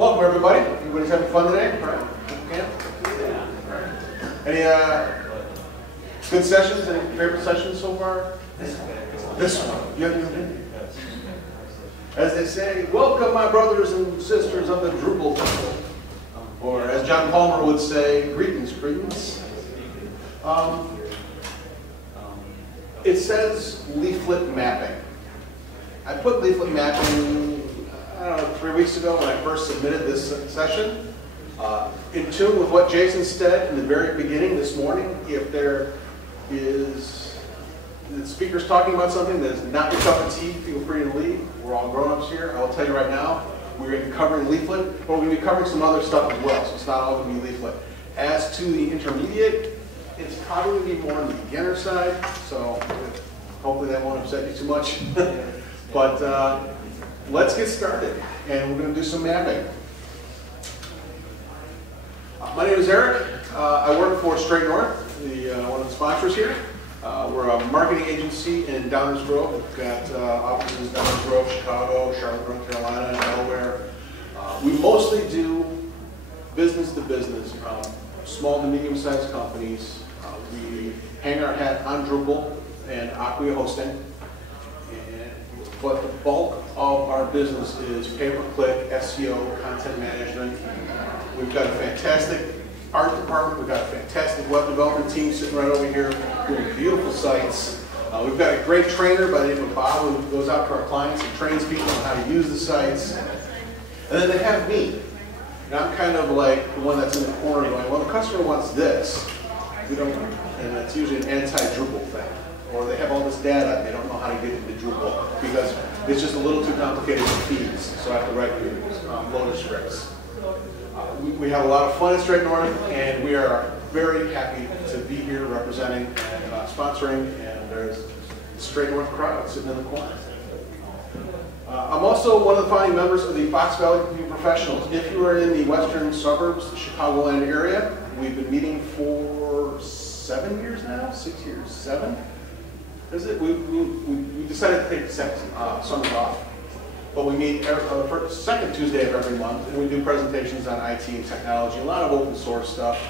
Welcome everybody. Everybody's having fun today, right? Yeah. Any good sessions? Any favorite sessions so far? This one. As they say, welcome my brothers and sisters of the Drupal temple. Or as John Palmer would say, greetings, greetings. It says leaflet mapping. I put leaflet mapping, I don't know, 3 weeks ago when I first submitted this session. In tune with what Jason said in the very beginning this morning, if there is the speaker's talking about something that is not your cup of tea, feel free to leave. We're all grown-ups here. I will tell you right now, we're going to be covering leaflet, but we're going to be covering some other stuff as well, so it's not all going to be leaflet. As to the intermediate, it's probably going to be more on the beginner side, so hopefully that won't upset you too much. But let's get started, and we're going to do some mapping. My name is Eric. I work for Straight North, one of the sponsors here. We're a marketing agency in Downers Grove. We've got offices in Downers Grove, Chicago, Charlotte, North Carolina, and Delaware. We mostly do business to business, small to medium-sized companies. We hang our hat on Drupal and Acquia hosting. But the bulk of our business is pay-per-click, SEO, content management. We've got a fantastic art department. We've got a fantastic web development team sitting right over here doing beautiful sites. We've got a great trainer by the name of Bob who goes out to our clients and trains people on how to use the sites. And then they have me. And I'm kind of like the one that's in the corner going, well, the customer wants this. We don't, and it's usually an anti-Drupal thing. Or they have all this data and they don't know how to get into Drupal because it's just a little too complicated for feeds. So I have to write loader scripts. We have a lot of fun at Straight North, and we are very happy to be here representing and sponsoring, and there's the Straight North crowd sitting in the corner. I'm also one of the founding members of the Fox Valley Community Professionals. If you are in the western suburbs, the Chicagoland area, we've been meeting for 7 years now, 6 years, 7? Is it? We decided to take summers off. But we meet the second Tuesday of every month, and we do presentations on IT and technology, a lot of open source stuff.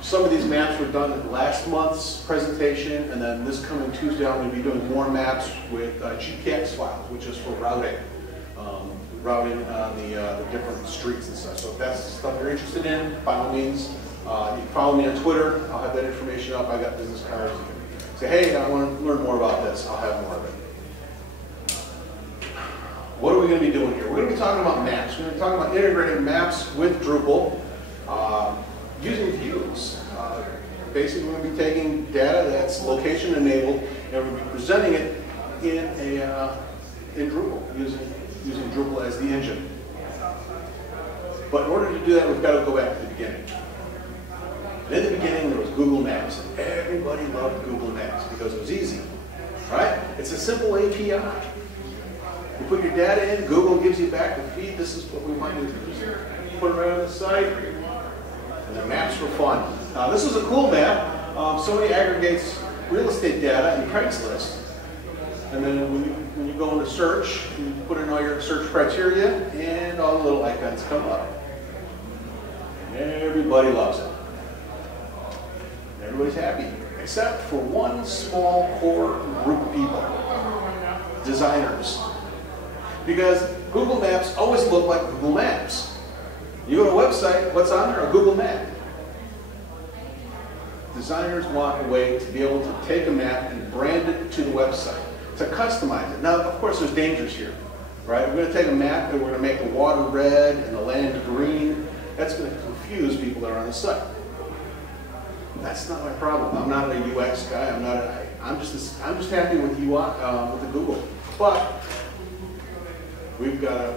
Some of these maps were done in last month's presentation, and then this coming Tuesday I'm going to be doing more maps with GCAPS files, which is for routing, routing on the different streets and stuff. So if that's stuff you're interested in, by all means, you can follow me on Twitter. I'll have that information up. I got business cards. You can say, hey, I want to learn more about this. I'll have more of it. What are we going to be doing here? We're going to be talking about maps. We're going to be talking about integrating maps with Drupal using views. Basically, we're going to be taking data that's location enabled and we're going to be presenting it in Drupal, using Drupal as the engine. But in order to do that, we've got to go back to the beginning. And in the beginning, there was Google Maps, and everybody loved Google Maps because it was easy, right? It's a simple API. You put your data in, Google gives you back the feed. This is what we want to do. Put it right on the site, and the maps were fun. This is a cool map. Somebody aggregates real estate data in Craigslist, and then when you go into search, you put in all your search criteria, and all the little icons come up. Everybody loves it. Everybody's happy, except for one small core group of people, designers. Because Google Maps always look like Google Maps. You go to a website, what's on there? A Google map. Designers want a way to be able to take a map and brand it to the website, to customize it. Now, of course, there's dangers here, right? We're going to take a map and we're going to make the water red and the land green. That's going to confuse people that are on the site. That's not my problem. I'm not a UX guy. I'm just happy with UI with the Google. But we've got to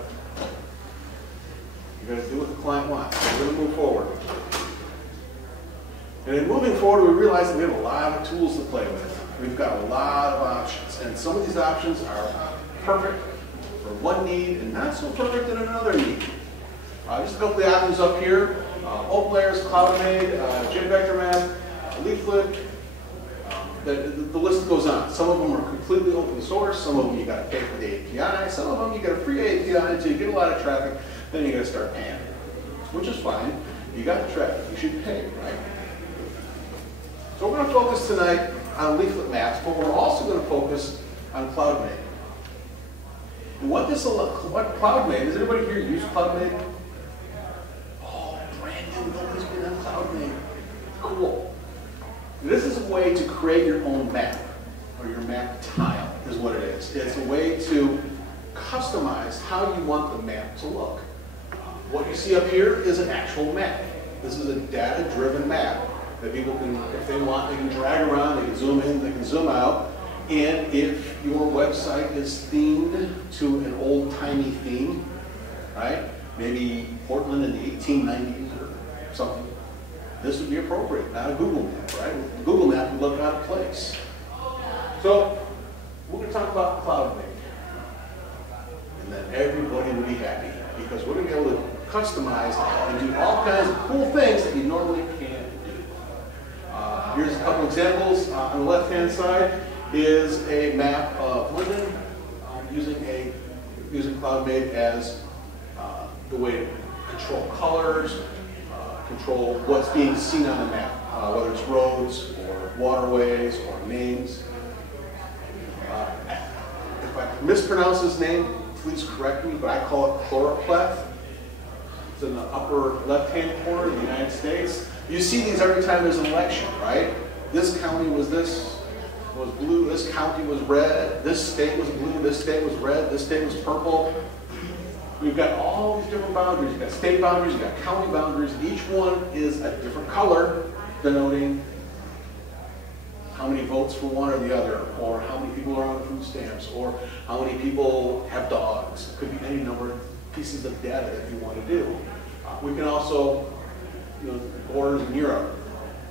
do what the client wants. So we're going to move forward. And in moving forward, we realize that we have a lot of tools to play with. We've got a lot of options, and some of these options are perfect for one need and not so perfect in another need. Just a couple of the options up here. Open layers, cloud-made, JVector map, leaflet. The list goes on. Some of them are completely open source. Some of them you got to pay for the API. Some of them you get a free API until you get a lot of traffic. then you got to start paying, which is fine. You got the traffic, you should pay, right? So we're going to focus tonight on leaflet maps, but we're also going to focus on CloudMade. And what CloudMade, does anybody here use CloudMade? Oh, brand new, nobody's been on CloudMade. Cool. This is a way to create your own map, or your map tile is what it is. It's a way to customize how you want the map to look. What you see up here is an actual map. This is a data-driven map that people can, if they want, they can drag around, they can zoom in, they can zoom out. And if your website is themed to an old-timey theme, right? Maybe Portland in the 1890s or something, this would be appropriate, not a Google map, right? A Google map would look out of place. So we're going to talk about CloudMade. And then everybody will be happy because we're going to be able to customize and do all kinds of cool things that you normally can't do. Here's a couple examples. On the left-hand side is a map of London using CloudMade as the way to control colors, control what's being seen on the map, whether it's roads or waterways or names. If I mispronounce his name, please correct me, but I call it chloropleth. It's in the upper left-hand corner of the United States. You see these every time there's an election, right? This county was blue, this county was red, this state was blue, this state was red, this state was purple. We've got all these different boundaries. You've got state boundaries, you've got county boundaries. Each one is a different color, denoting how many votes for one or the other, or how many people are on food stamps, or how many people have dogs. It could be any number of pieces of data that you want to do. We can also, borders in Europe.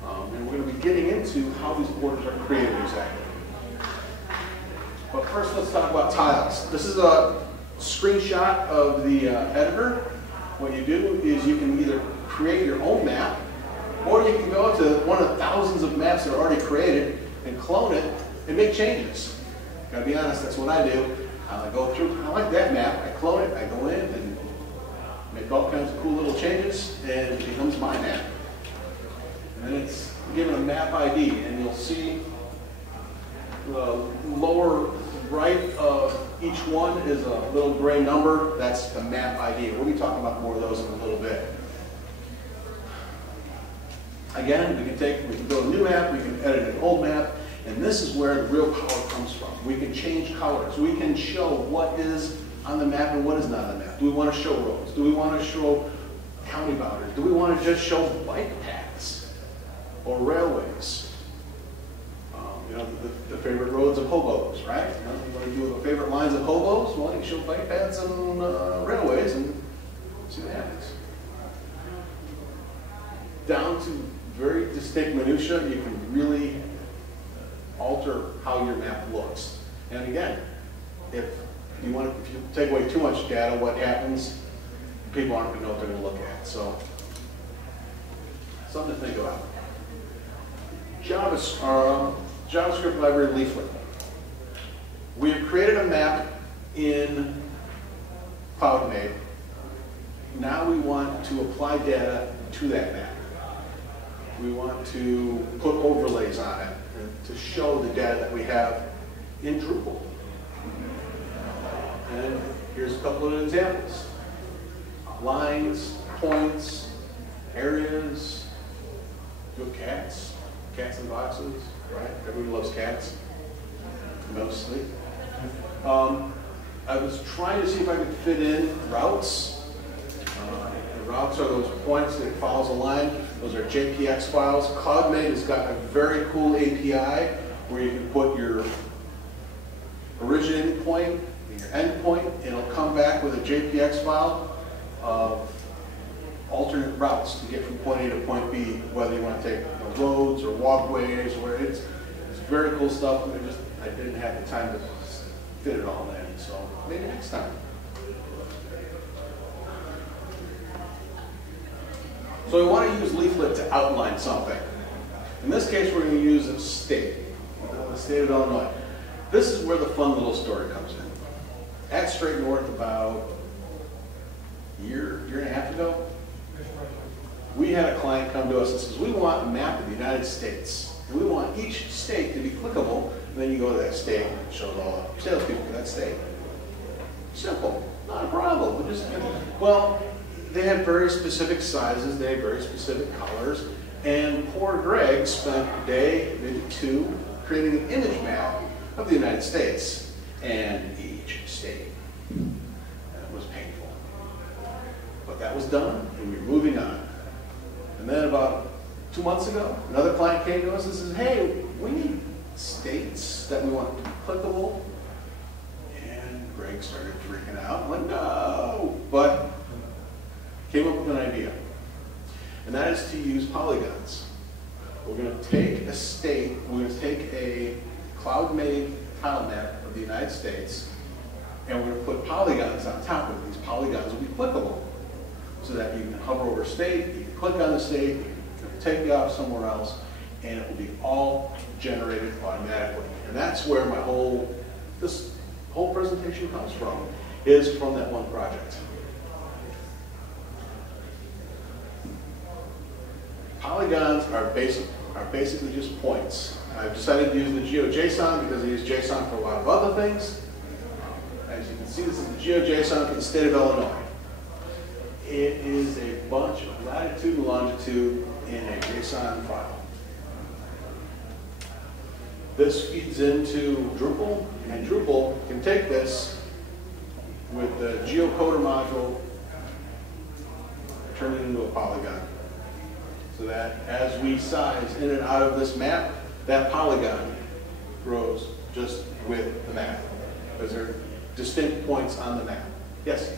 And we're going to be getting into how these borders are created exactly. But first, let's talk about tiles. This is a screenshot of the editor. What you do is you can either create your own map, or you can go to one of the thousands of maps that are already created and clone it and make changes. Gotta be honest, that's what I do. I go through, I like that map, I clone it, I go in and make all kinds of cool little changes, and it becomes my map. And then it's given a map ID, and you'll see the lower right of each one is a little gray number. That's the map ID. We'll be talking about more of those in a little bit. Again, we can build a new map, we can edit an old map, and this is where the real power comes from. We can change colors. We can show what is on the map and what is not on the map. Do we want to show roads? Do we want to show county boundaries? Do we want to just show bike paths or railways? The favorite roads of hobos, right? You want to do the favorite lines of hobos? Well, you can show bike paths and railways and see what happens. Down to very distinct minutia, you can really alter how your map looks. And again, if you take away too much data, what happens? People aren't going to know what they're going to look at. So, something to think about. JavaScript library Leaflet. We have created a map in CloudMade. Now we want to apply data to that map. We want to put overlays on it to show the data that we have in Drupal. And here's a couple of examples. Lines, points, areas. You have cats in boxes, right? Everybody loves cats, mostly. I was trying to see if I could fit in routes. The routes are those points that follows a line. Those are JPX files. CloudMade has got a very cool API where you can put your originating point and your end point, and it'll come back with a JPX file of alternate routes to get from point A to point B, whether you want to take roads or walkways, where it's very cool stuff. I didn't have the time to fit it all in, so maybe next time. So we want to use Leaflet to outline something. In this case, we're going to use a state, the state of Illinois. This is where the fun little story comes in. At Straight North about year and a half ago, we had a client come to us and says, we want a map of the United States. And we want each state to be clickable. And then you go to that state and it shows all the salespeople in that state. Simple, not a problem. Well, they had very specific sizes, they had very specific colors, and poor Greg spent a day, maybe two, creating an image map of the United States and each state. And it was painful. But that was done, and we were moving on. And then about 2 months ago, another client came to us and says, hey, we need states that we want to be clickable. And Greg started freaking out. Like, no! But came up with an idea. And that is to use polygons. We're going to take a state, we're going to take a cloud-made tile map of the United States, and we're going to put polygons on top of it. These polygons will be clickable, so that you can hover over state, you can click on the state, you can take you off somewhere else, and it will be all generated automatically. And that's where my this whole presentation comes from, is from that one project. Polygons are basically just points. I've decided to use the GeoJSON because I use JSON for a lot of other things. As you can see, this is the GeoJSON for the state of Illinois. It is a bunch of latitude and longitude in a JSON file. This feeds into Drupal, and Drupal can take this with the geocoder module, turn it into a polygon. So that as we size in and out of this map, that polygon grows just with the map, because they're distinct points on the map. Yes?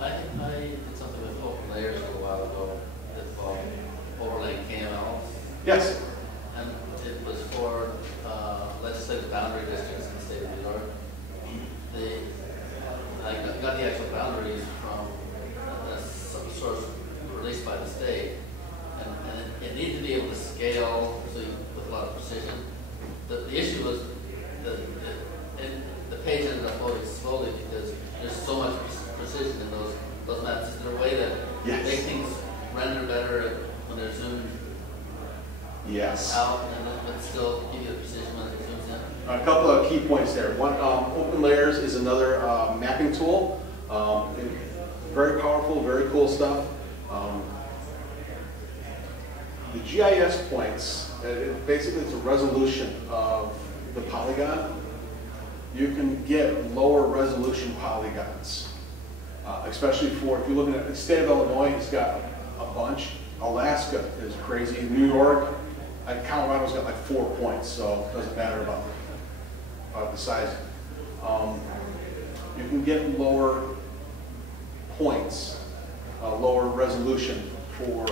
I did something with open layers a little while ago that called overlay KML. Yes. And it was for legislative boundary districts in the state of New York. I got the actual boundaries from some source released by the state. And it needed to be able to scale with a lot of precision. The issue was the page ended up loading slowly because there's so much precision in those maps. Is there a way to make things render better when they're zoomed out but still give you the precision when it zooms in? A couple of key points there. One, Open Layers is another mapping tool. Very powerful, very cool stuff. The GIS points, basically it's a resolution of the polygon. You can get lower resolution polygons, especially for, if you're looking at the state of Illinois, it's got a bunch. Alaska is crazy. New York, Colorado's got like 4 points, so it doesn't matter about the size. You can get lower points, lower resolution for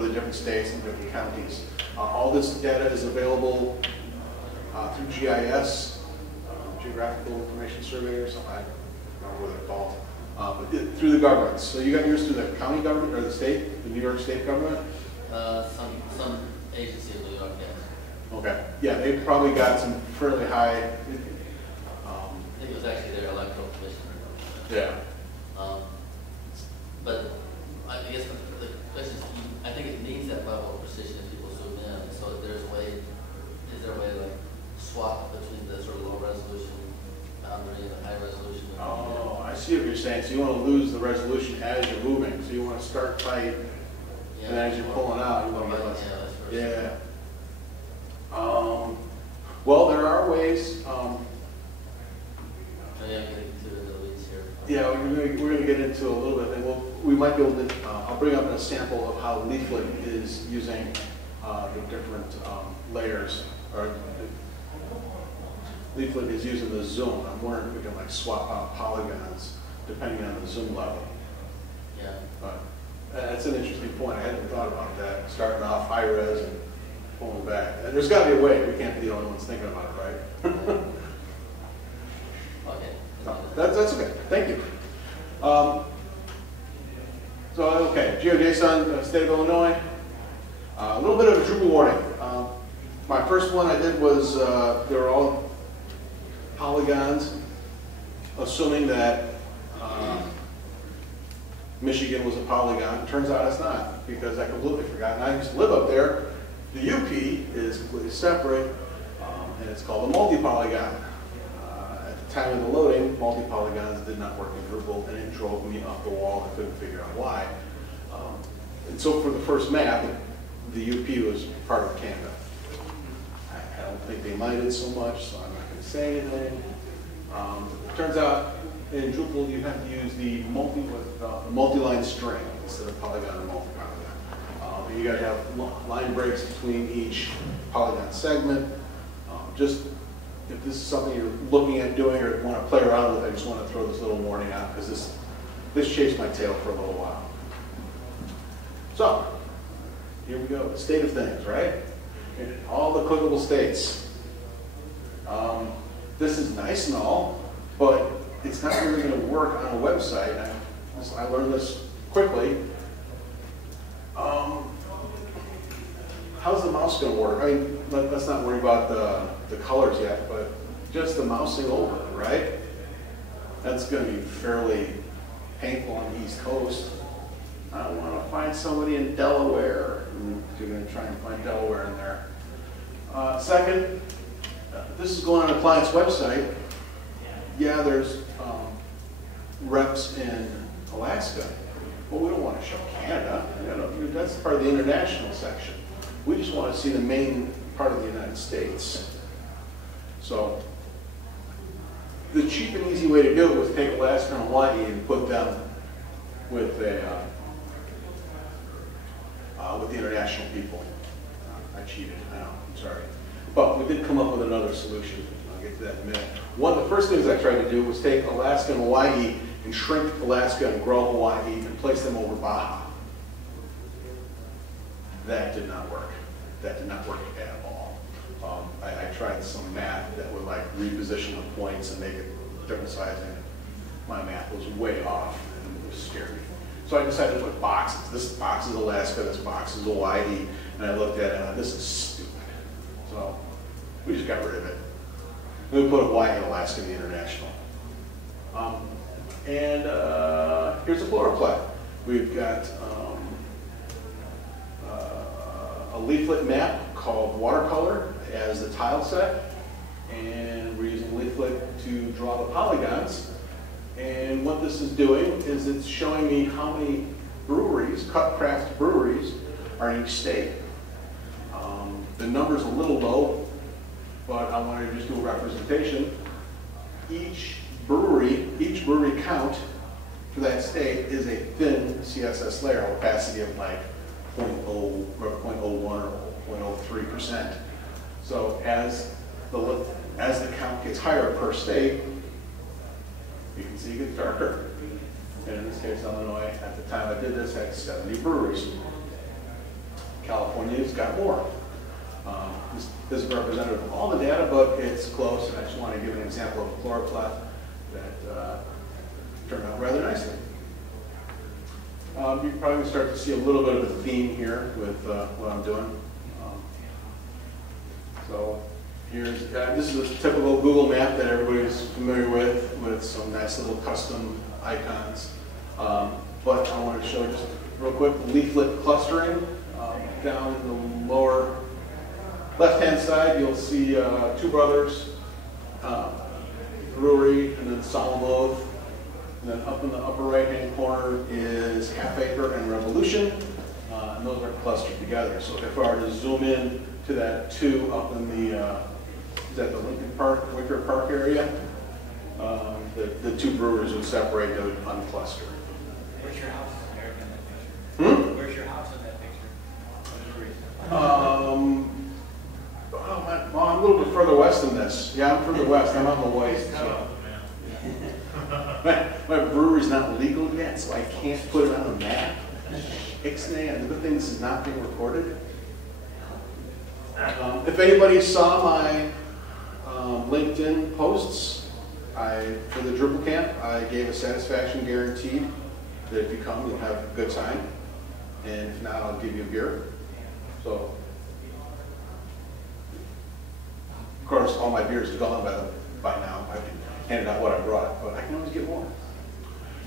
the different states and different counties. All this data is available through GIS, Geographical Information Survey or something, I don't know what they're called, but through the governments. So you got yours through the county government or the state, the New York State government? Some agency in New York, yes. Okay, yeah, they've probably got some fairly high. I think it was actually their electoral commissioner. Yeah. But I guess the question is, I think it needs that level of precision if people zoom in. So is there a way to like swap between the sort of low resolution boundary and the high resolution? Oh, I see what you're saying. So you want to lose the resolution as you're moving. So you want to start tight, and then as you're pulling out, you want to get less. Yeah. Well, there are ways. Maybe I'm getting too into the weeds here. Yeah, we're going to get into a little bit. And we might be able to. I'll bring up a sample of how Leaflet is using the different layers. Or Leaflet is using the zoom. I'm wondering if we can like swap out polygons depending on the zoom level. Yeah. But that's an interesting point. I hadn't thought about that. Starting off high res and pulling back. And there's got to be a way. We can't be the only ones thinking about it, right? Okay. No, that's okay. Thank you. So, okay, GeoJSON, State of Illinois. A little bit of a Drupal warning. My first one I did was, they're all polygons, assuming that Michigan was a polygon. Turns out it's not, because I completely forgot. And I used to live up there. The UP is completely separate, and it's called a multi-polygon. At the time of the loading, multi-polygons did not work in Drupal, and it drove me up the wall. I couldn't figure out why. And so for the first map, the UP was part of Canada. I don't think they minded so much, so I'm not going to say anything. Turns out in Drupal you have to use the multi-line string instead of polygon or multi-polygon. And you got to have line breaks between each polygon segment. Just if this is something you're looking at doing or want to play around with, I just want to throw this little warning out because this chased my tail for a little while. So here we go, the state of things, right? And all the clickable states. This is nice and all, but it's not really going to work on a website. I learned this quickly. How's the mouse going to work? I mean, let's not worry about the colors yet, but just the mousing over, right? That's going to be fairly painful on the East Coast. I want to find somebody in Delaware. You're going to try and find Delaware in there. Second, this is going on a client's website. Yeah, there's reps in Alaska, but we don't want to show Canada. That's part of the international section. We just want to see the main part of the United States. So the cheap and easy way to do it was take Alaska and Hawaii and put them with the international people. I cheated, I know, I'm sorry. But we did come up with another solution. I'll get to that in a minute. One of the first things I tried to do was take Alaska and Hawaii and shrink Alaska and grow Hawaii and place them over Baja. That did not work. That did not work at all. I tried some math that would like reposition the points and make it different sizing. My math was way off and it was scary. So I decided to put boxes. This box is Alaska, this box is Hawaii, and I looked at it and I thought, this is stupid. So we just got rid of it. We put Hawaii and Alaska in the international. Here's a floor plan. We've got a leaflet map called watercolor as the tile set, and we're using leaflet to draw the polygons. And what this is doing is it's showing me how many breweries, cut craft breweries, are in each state. The number's a little low, but I wanted to just do a representation. Each brewery count for that state is a thin CSS layer, opacity of like 0.01 or 0.03%. So as the count gets higher per state, you can see it gets darker. And in this case, Illinois, at the time I did this, had 70 breweries. California's got more. This is representative of all the data, but it's close, and I just want to give an example of a chloropleth that turned out rather nicely. You can probably start to see a little bit of a theme here with what I'm doing. So here's, this is a typical Google map that everybody's familiar with some nice little custom icons. But I want to show just real quick leaflet clustering. Down in the lower left-hand side, you'll see Two Brothers Brewery, and then Solemn Oath. And then up in the upper right-hand corner is Half Acre and Revolution, and those are clustered together. So if I were to zoom in to that two up in the, is that the Lincoln Park, Wicker Park area, the two breweries would separate, they would uncluster. Where's your house, Eric, in that picture? Where's your house in that picture? Well, I'm a little bit further west than this. Yeah, I'm further west. I'm on the waste. So. My brewery's not legal yet, so I can't put it on a map. Ixnay, the good thing this is not being recorded. If anybody saw my LinkedIn posts, for the Drupal camp, I gave a satisfaction guaranteed that if you come, you'll have a good time. And if not, I'll give you a beer. So, of course, all my beers are gone by now. I've handed out what I brought, but I can always get more.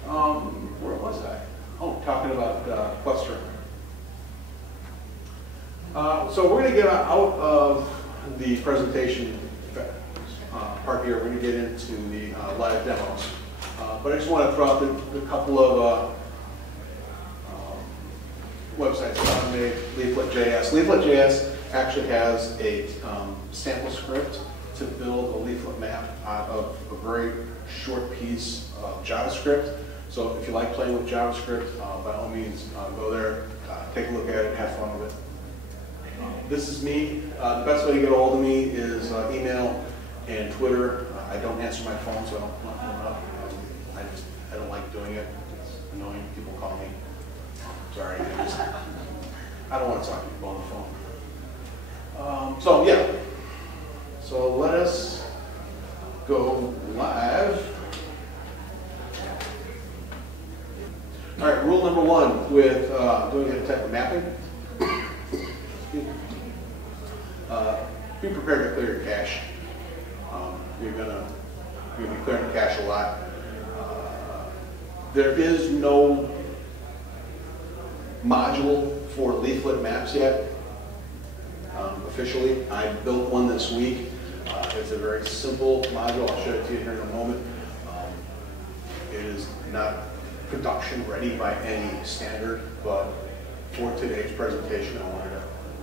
Where was I? Oh, talking about clustering. So we're going to get out of the presentation part here. We're going to get into the live demos. But I just want to throw out the couple of websites that I made. Leaflet.js. Leaflet.js actually has a sample script to build a leaflet map out of a very short piece of JavaScript. So if you like playing with JavaScript, by all means, go there, take a look at it, have fun with it. This is me. The best way to get a hold of me is email and Twitter. I don't answer my phone, so I don't like doing it. It's annoying. People call me. Sorry, I don't want to talk to people on the phone. So yeah. So let us go live. All right, rule number one with doing a type of mapping. Be prepared to clear your cache. You're gonna be clearing the cache a lot. There is no module for leaflet maps yet. Officially, I built one this week. It's a very simple module. I'll show it to you here in a moment. It is not production ready by any standard, but for today's presentation, I wanted to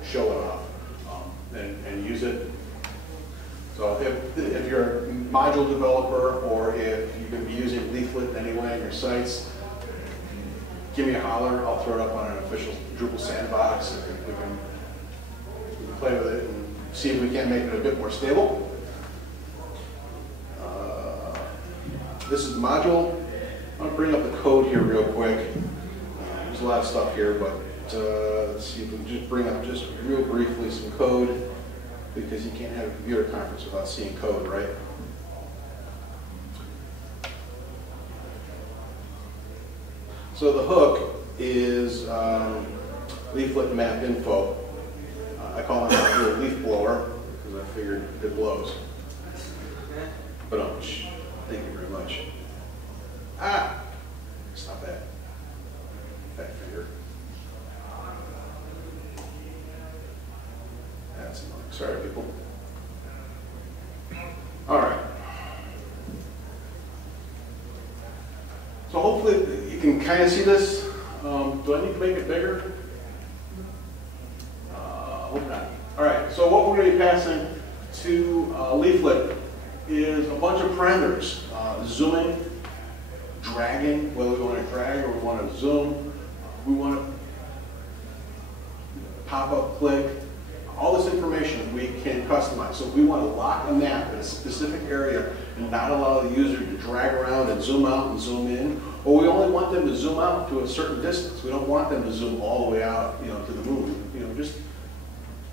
show it off and use it. So if you're a module developer or if you're going to be using Leaflet anyway on your sites, give me a holler. I'll throw it up on an official Drupal sandbox, and we can play with it and see if we can't make it a bit more stable. This is the module. I'm going to bring up the code here real quick. There's a lot of stuff here, but let's see if we can just bring up just real briefly some code, because you can't have a computer conference without seeing code, right? So the hook is leaflet map info. I call it a little leaf blower because I figured it blows. But thank you very much. Stop that. Fat finger. That's annoying. Sorry, people. All right. So hopefully you can kind of see this. Do I need to make it bigger? Hope not. All right. So what we're going to be passing to Leaflet is a bunch of parameters. Zooming, dragging, whether we want to drag or we want to zoom. We want to pop up, click. All this information we can customize. So if we want to lock a map in a specific area and not allow the user to drag around and zoom out and zoom in, or we only want them to zoom out to a certain distance. We don't want them to zoom all the way out, to the moon. Just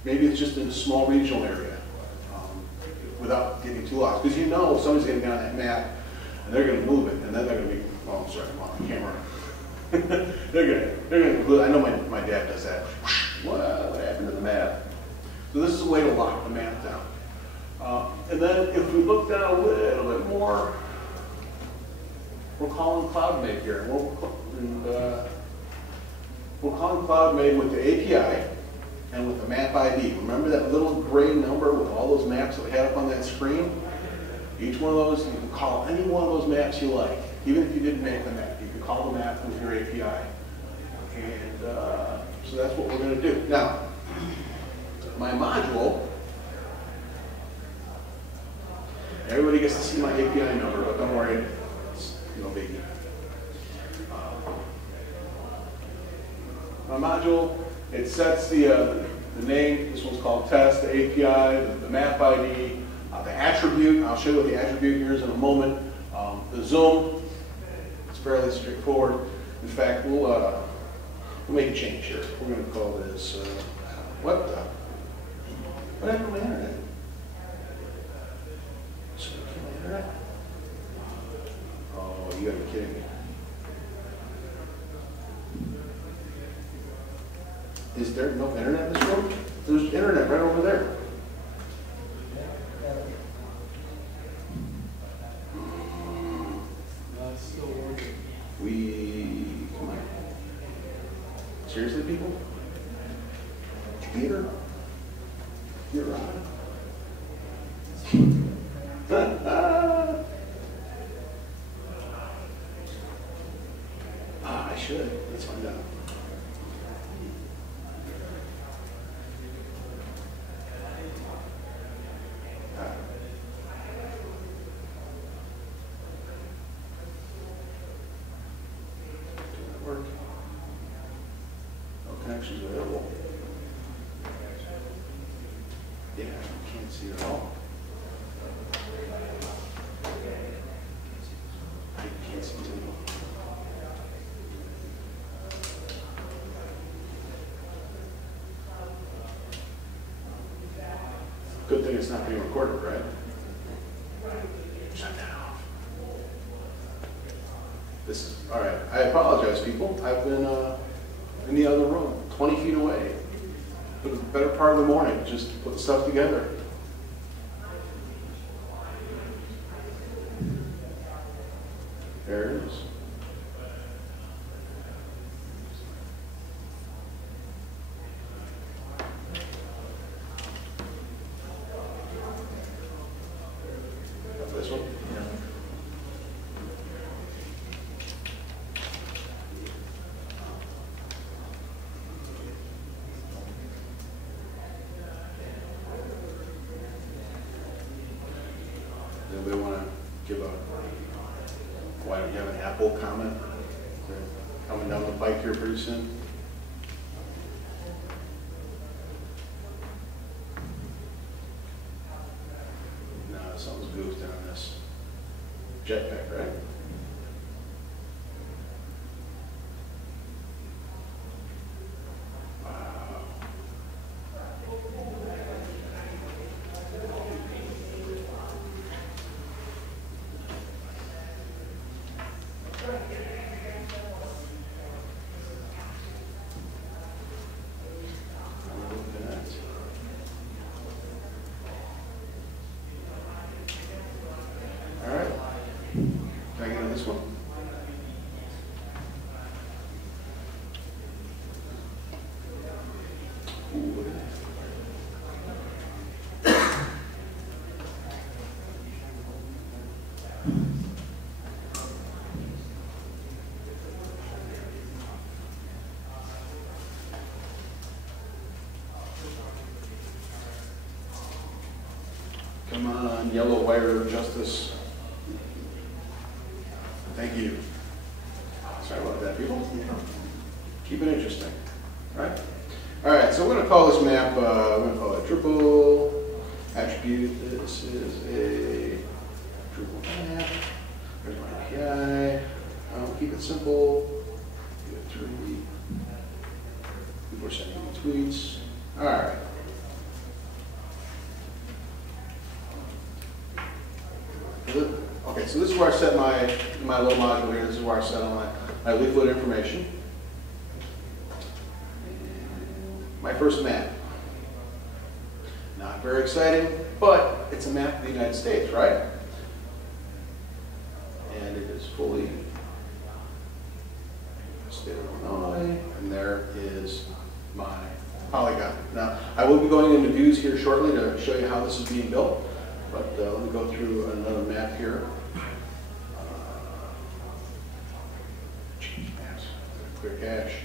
maybe it's just in a small regional area without getting too lost. Because somebody's going to be on that map and they're going to move it, and then they're going to be, oh, I'm sorry, I'm on the camera. they're going to. I know my dad does that. What happened to the map? So this is a way to lock the map down. And then if we look down a little bit more, we're calling CloudMade here. We're calling CloudMade with the API and with the map ID. Remember that little gray number with all those maps that we had up on that screen? Each one of those, you can call any one of those maps you like. Even if you didn't make the map, you can call the map with your API. And so that's what we're going to do. Now, my module, everybody gets to see my API number, but don't worry, it's no biggie. My module, it sets the name. This one's called test, the API, the map ID, the attribute. I'll show you what the attribute here is in a moment. The zoom, it's fairly straightforward. In fact, we'll make a change here. We're going to call this, what happened to my internet? Oh, you gotta be kidding me. Is there no internet in this room? There's internet right over there. It's still working. Come on. You're on. I should. Let's find out. Work. No connections available. Yeah, I can't see it at all. I can't see it at all. Good thing it's not being recorded, right? Shut down. This is, all right, I apologize, people. I've been in the other room, 20 feet away, for the better part of the morning, just putting stuff together. There it is. This one? Yeah. Anybody want to give a, why don't you have an Apple comment? They're coming down the bike here pretty soon. No, something's goofed on this. Jetpack, right? Wow. All right. Can I get on this one? Ooh, look at that. Come on, yellow wire of justice. Thank you. Sorry about that, people. Keep it interesting, right? All right, so we're going to call this map, we're going to call it Drupal attribute. This is a Drupal map. There's my API. I'll keep it simple. Give it 3. People are sending me tweets. All right. Okay, so this is where I set my little module here. This is where I set all my leaflet information. My first map. Not very exciting, but it's a map of the United States, right? And it is fully state of Illinois, and there is my Polygon. Now, I will be going into views here shortly to show you how this is being built. But let me go through another map here. Change maps. Clear cache.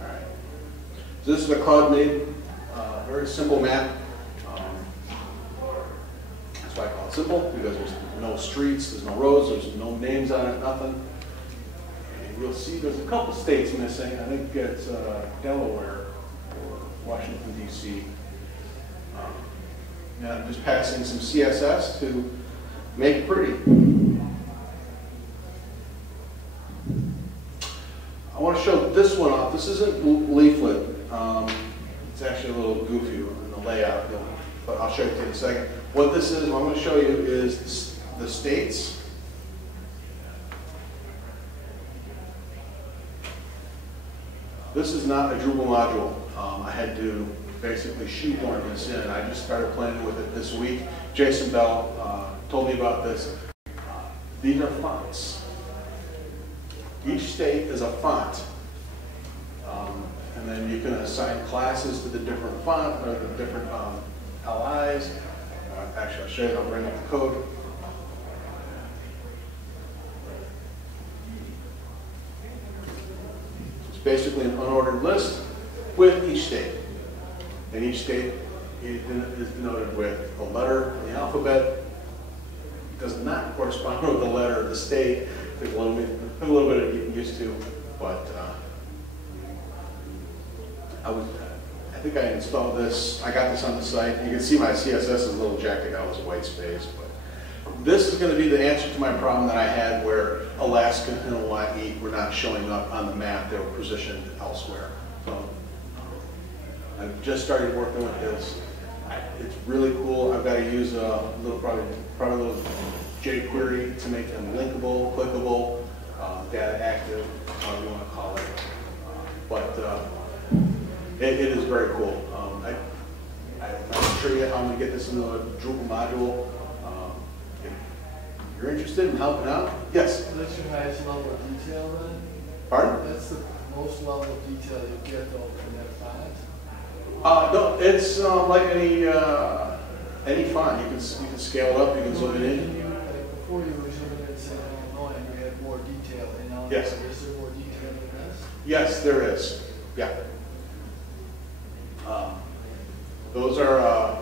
All right. So this is a cloud-made, very simple map. That's why I call it simple, because there's no streets, there's no roads, there's no names on it, nothing. And you'll see there's a couple states missing. I think it's Delaware or Washington, D.C. And I'm just passing some CSS to make it pretty. I want to show this one off. This isn't Leaflet. It's actually a little goofy in the layout, but I'll show it to you in a second. What this is, what I'm going to show you is the states. This is not a Drupal module. I had to basically shoehorn this in. I just started playing with it this week. Jason Bell told me about this. These are fonts. Each state is a font. And then you can assign classes to the different font or the different LIs. Actually, I'll show you how to bring up the code. It's basically an unordered list with each state. And each state is denoted with a letter in the alphabet. It does not correspond with the letter of the state. It's a little bit of getting used to, but I think I installed this. I got this on the site. You can see my CSS is a little jacked. I got all this white space, but this is going to be the answer to my problem that I had where Alaska and Hawaii were not showing up on the map. They were positioned elsewhere. So I've just started working with this. It's really cool. I've got to use a little, probably a little jQuery to make them linkable, clickable, data active, however you want to call it. But it is very cool. I'm not sure yet how I'm going to get this into a Drupal module. If you're interested in helping out, yes? That's your highest level of detail then? Pardon? That's the most level of detail you get though from that font? No, it's like any font. You can scale it up, you can zoom it in. Before you were zooming in, say, Illinois, you had more detail in Illinois. Yes. Is there more detail than this? Yes, there is. Yeah. Those are,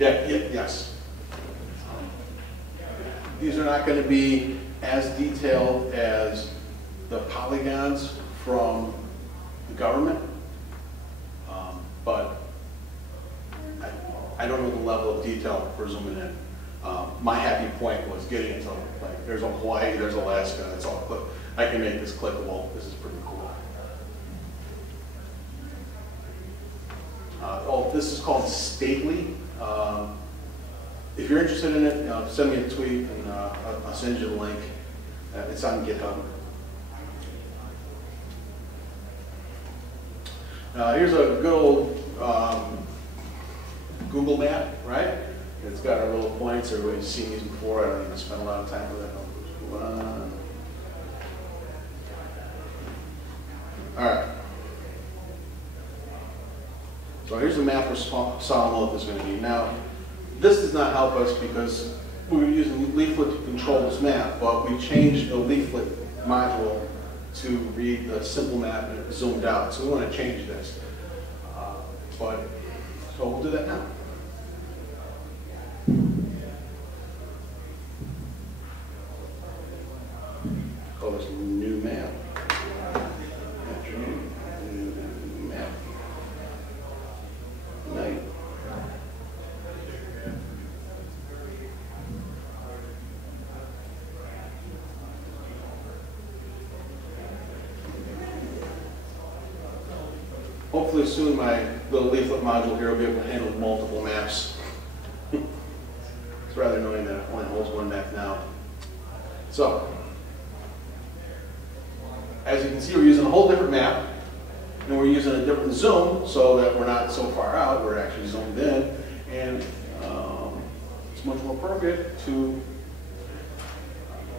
yes. These are not going to be as detailed as the polygons from the government, but I don't know the level of detail for zooming in. My happy point was getting it to, like, there's a Hawaii, there's Alaska, it's all click. I can make this clickable. This is pretty cool. This is called Stately. If you're interested in it, send me a tweet and I'll send you the link. It's on GitHub. Here's a good old Google map, right? It's got our little points. Everybody's seen these before. I don't even spend a lot of time with it. All right. So here's the map where Solomon is going to be. Now, this does not help us because we were using Leaflet to control this map, but we changed the Leaflet module to read the simple map and it zoomed out. So we want to change this. So we'll do that now. Call this new map. New map. Night. Hopefully soon my little leaflet module here will be able to handle multiple maps. It's rather annoying that it only holds one map now. So, as you can see, we're using a whole different map, and we're using a different zoom so that we're not so far out, we're actually zoomed in, and it's much more appropriate to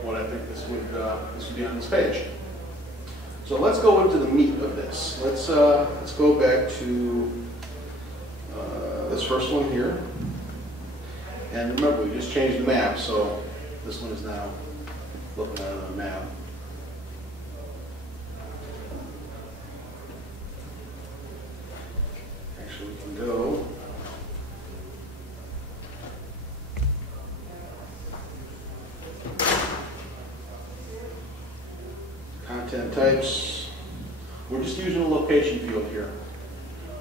what I think this would be on this page. So let's go into the meat of this. Let's go back to this first one here. And remember, we just changed the map, so this one is now looking at the map. Actually, we can go. Content types. We're just using a location field here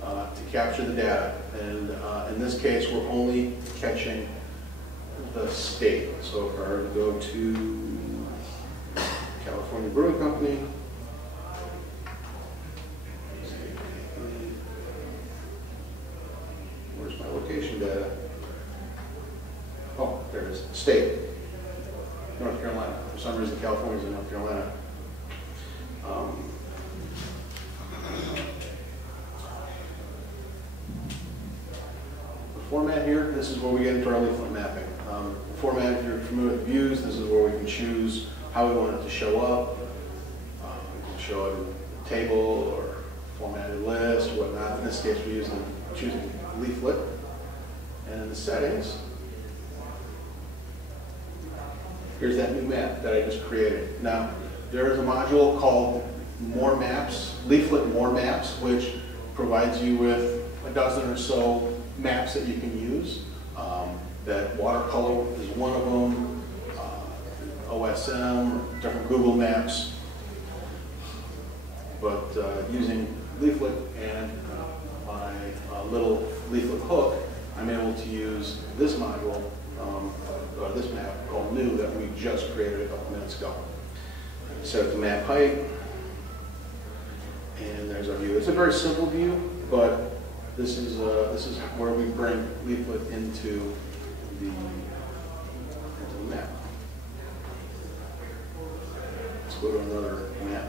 to capture the data. And in this case, we're only catching the state. So if I were to go to California Brewing Company, where's my location data? Oh, there it is. State. North Carolina. For some reason, California's in North Carolina. The format here, this is where we get into our leaflet mapping. format, if you're familiar with views, this is where we can choose how we want it to show up. We can show it in a table or formatted list or whatnot. In this case, we're choosing leaflet. And in the settings, here's that new map that I just created. Now, there is a module called More Maps, Leaflet More Maps, which provides you with a dozen or so maps that you can use. That watercolor is one of them, OSM, different Google Maps. But using Leaflet and my little leaflet hook, I'm able to use this module, or this map called New that we just created a couple minutes ago. Set up the map height, and there's our view. It's a very simple view, but this is where we bring Leaflet into the map. Let's go to another map.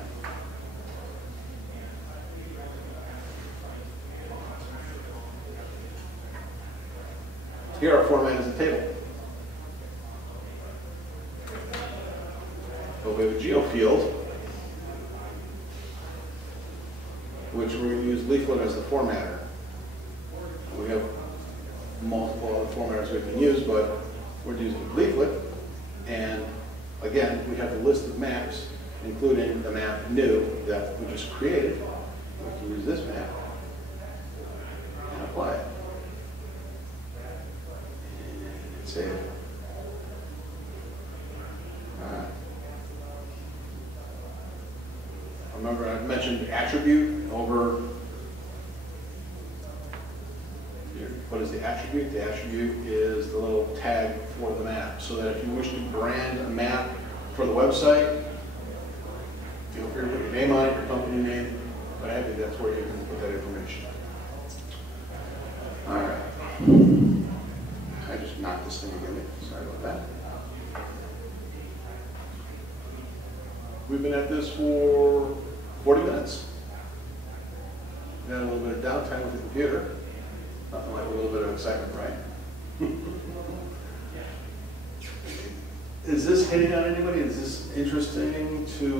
Here our format is a table. But we have a geo field, which we're going to use Leaflet as the formatter. We have multiple other formatters we can use, but we're using Leaflet. And again, we have a list of maps, including the map New that we just created. We can use this map and apply it. And save it. Remember I mentioned attribute over here. What is the attribute? The attribute is the little tag for the map. So that if you wish to brand a map for the website, feel free to put your name on it, your company name, what have you. That's where you can put that information. All right. I just knocked this thing again. Sorry about that. We've been at this for 40 minutes. We had a little bit of downtime with the computer. Nothing like a little bit of excitement, right? Is this hitting on anybody? Is this interesting to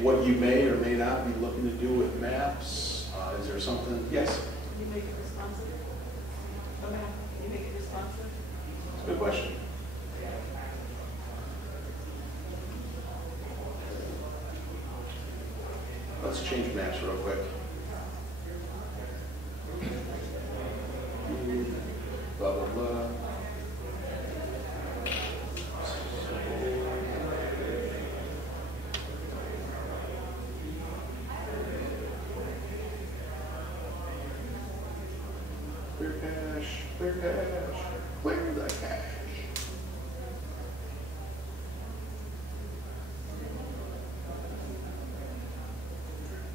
what you may or may not be looking to do with maps? Is there something? Yes? Can you make it responsive? Okay. Can you make it responsive? That's a good question. Let's change maps real quick. Blah, blah, blah. Clear cache, clear cache, clear the cache.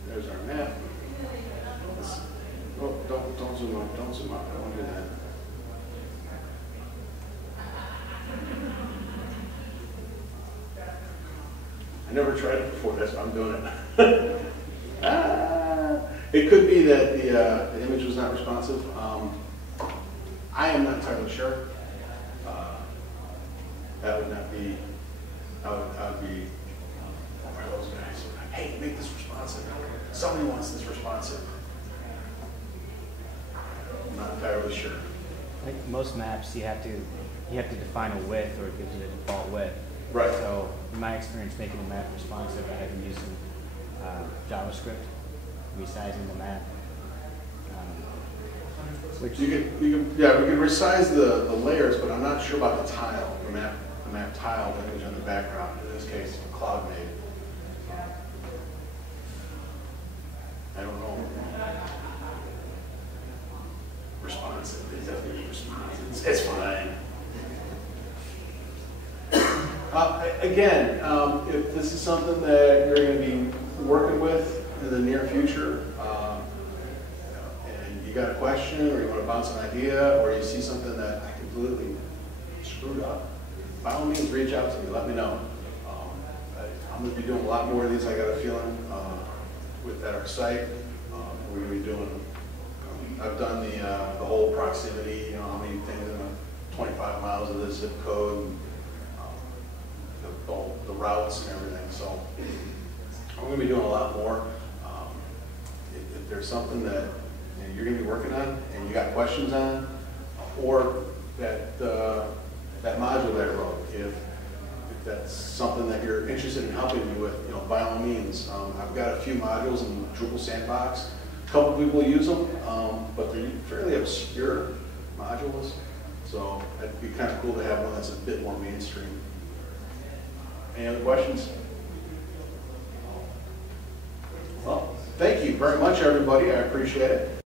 There's our map. Oh, don't zoom up, don't zoom up. I won't do that. I never tried it before, that's why I'm doing it. It could be that the image was not responsive. I am not entirely sure. That would not be, I would be one of those guys. Hey, make this responsive. Somebody wants this responsive. I'm not entirely sure. I think most maps you have to define a width, or it gives you the default width. Right. So in my experience making a map responsive, I had to use some JavaScript, resizing the map. Which We can resize the layers, but I'm not sure about the tile, the map tile image on the background. In this case, cloud made. I don't know. Responsive. It's definitely responsive. It's fine. Again, if this is something that you're going to be working with in the near future, and you got a question, or you want to bounce an idea, or you see something that I completely screwed up, by all means, reach out to me. Let me know. I'm going to be doing a lot more of these. I got a feeling at our site. We're going to be doing. I've done the whole proximity. How many things in a 25 miles of the zip code, and, the routes and everything. So I'm going to be doing a lot more. If there's something that you're going to be working on and you got questions on, or that module that I wrote, if that's something that you're interested in helping me with, by all means. I've got a few modules in Drupal Sandbox. A couple people use them, but they're fairly obscure modules. So it'd be kind of cool to have one that's a bit more mainstream. Any other questions? Well, thank you very much, everybody. I appreciate it.